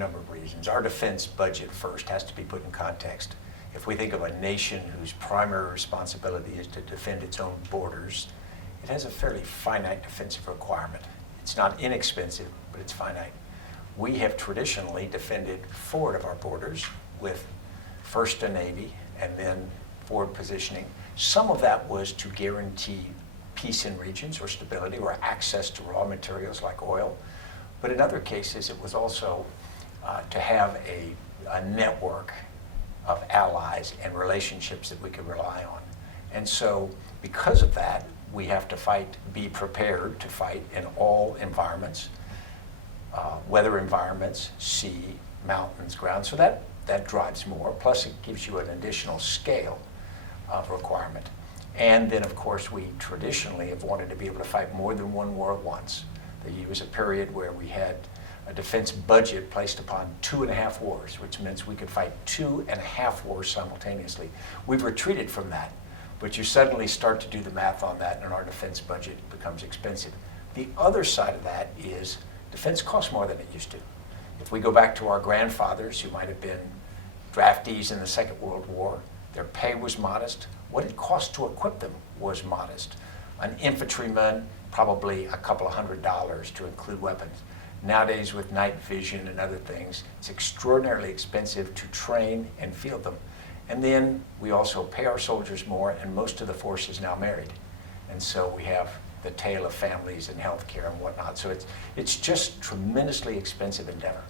a number of reasons. Our defense budget first has to be put in context. If we think of a nation whose primary responsibility is to defend its own borders, it has a fairly finite defensive requirement. It's not inexpensive, but it's finite. We have traditionally defended forward of our borders with first a Navy and then forward positioning. Some of that was to guarantee peace in regions or stability or access to raw materials like oil. But in other cases, it was also to have a network of allies and relationships that we could rely on. And so because of that, we have to fight, be prepared to fight in all environments, weather environments, sea, mountains, ground. So that drives more. Plus it gives you an additional scale of requirement. And then of course we traditionally have wanted to be able to fight more than one war at once. There was a period where we had a defense budget placed upon 2.5 wars, which means we could fight 2.5 wars simultaneously. We've retreated from that. But you suddenly start to do the math on that and our defense budget becomes expensive. The other side of that is defense costs more than it used to. If we go back to our grandfathers who might have been draftees in the Second World War, their pay was modest. What it cost to equip them was modest. An infantryman, probably a couple of $100 to include weapons. Nowadays with night vision and other things, it's extraordinarily expensive to train and field them. And then we also pay our soldiers more, and most of the force is now married. And so we have the tale of families and health care and whatnot. So it's just tremendously expensive endeavor.